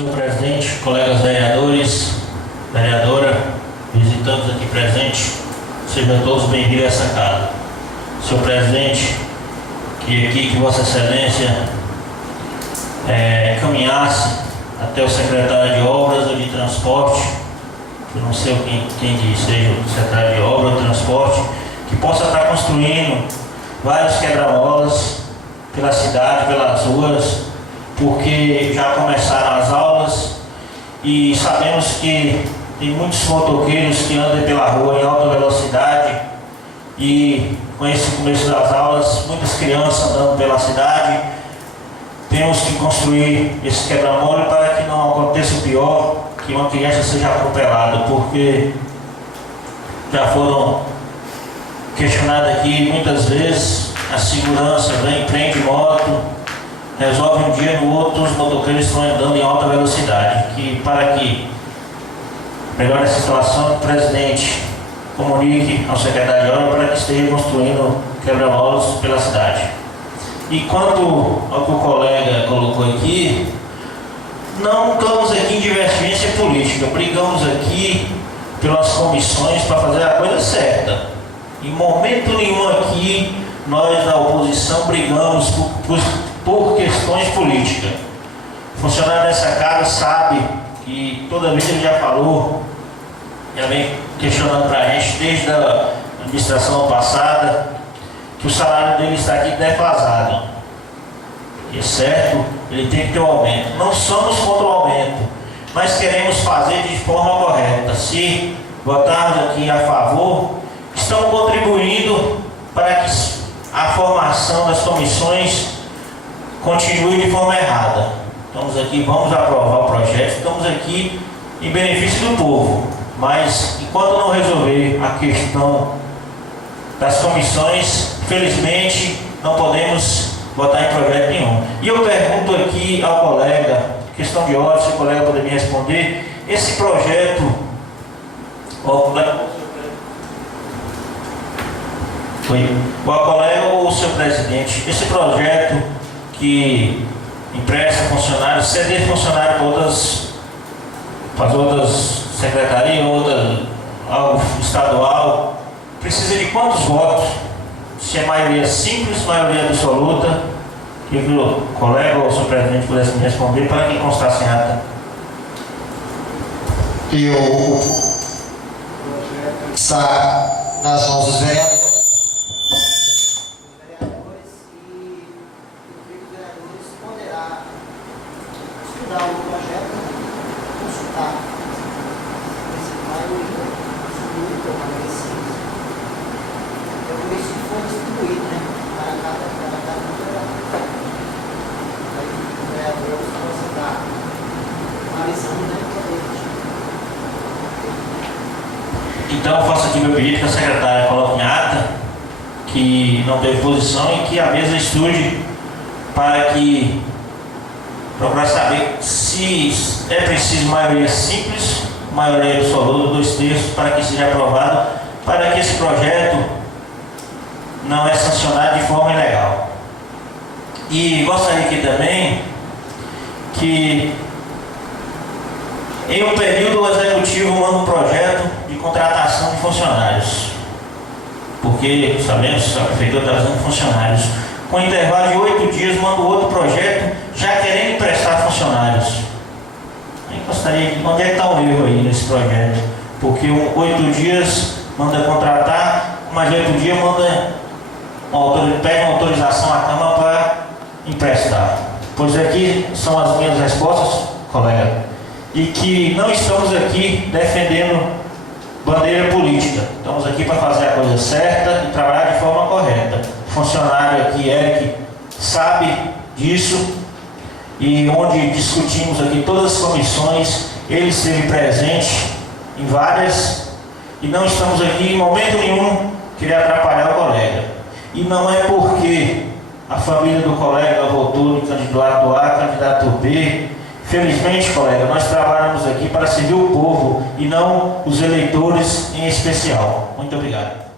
Senhor presidente, colegas vereadores, vereadora, visitantes aqui presentes, sejam todos bem-vindos a essa casa. Senhor presidente, queria aqui que Vossa Excelência encaminhasse até o secretário de Obras ou de Transporte, eu não sei quem diz, seja o secretário de Obras ou Transporte, que possa estar construindo vários quebra-molas pela cidade, pelas ruas, porque já começaram as aulas e sabemos que tem muitos motoqueiros que andam pela rua em alta velocidade e com esse começo das aulas, muitas crianças andando pela cidade. Temos que construir esse quebra-mola para que não aconteça o pior, que uma criança seja atropelada, porque já foram questionados aqui muitas vezes, a segurança vem, prende moto, resolve um dia, no outro os motoqueiros estão andando em alta velocidade. Para que melhore essa situação, o presidente comunique ao secretário de Obras para que esteja construindo quebra-molas pela cidade. E quanto ao que o colega colocou aqui, não estamos aqui em divergência política, brigamos aqui pelas comissões para fazer a coisa certa. Em momento nenhum aqui, nós da oposição brigamos por questões políticas. O funcionário dessa casa sabe que toda vez ele já falou, já vem questionando para a gente desde a administração passada, que o salário dele está aqui defasado. E é certo, ele tem que ter um aumento. Não somos contra o aumento, mas queremos fazer de forma correta. Se votarmos aqui a favor, estamos contribuindo para que a formação das comissões continue de forma errada. Estamos aqui, vamos aprovar o projeto, estamos aqui em benefício do povo, mas enquanto não resolver a questão das comissões, felizmente não podemos votar em projeto nenhum. E eu pergunto aqui ao colega, questão de ordem, se o colega poder me responder, esse projeto, o colega ou o senhor presidente, esse projeto que empresta funcionários, ceder funcionário para as outras secretarias, ao estadual, precisa de quantos votos? Se é maioria simples, maioria absoluta? Que o colega ou o senhor presidente pudesse me responder para que constasse em ata. E o está nas mãos dos vereadores. O projeto, consultar esse maioria absoluta, maioria. É por isso que foi distribuído, né? Para cada aí o vereador você está analisando, né? Então eu faço aqui meu pedido que a secretária coloque em ata que não teve posição e que a mesa estude para que procurar saber se é preciso maioria simples, maioria absoluta, 2/3, para que seja aprovado, para que esse projeto não é sancionado de forma ilegal. E gostaria aqui também que em um período o executivo manda um projeto de contratação de funcionários, porque sabemos que a prefeitura está fazendo funcionários. Com intervalo de 8 dias, manda outro projeto, já querendo emprestar funcionários. Eu gostaria de... Onde é que está o erro aí nesse projeto? Porque 8 dias manda contratar, mais 8 dias pede uma autorização à Câmara para emprestar. Pois aqui são as minhas respostas, colega. E que não estamos aqui defendendo bandeira política. Estamos aqui para fazer a coisa certa e trabalhar de forma correta. O funcionário aqui, Eric, sabe disso, e onde discutimos aqui todas as comissões, ele esteve presente em várias, e não estamos aqui em momento nenhum querer atrapalhar o colega. E não é porque a família do colega votou no candidato A, candidato B. Felizmente, colega, nós trabalhamos aqui para servir o povo e não os eleitores em especial. Muito obrigado.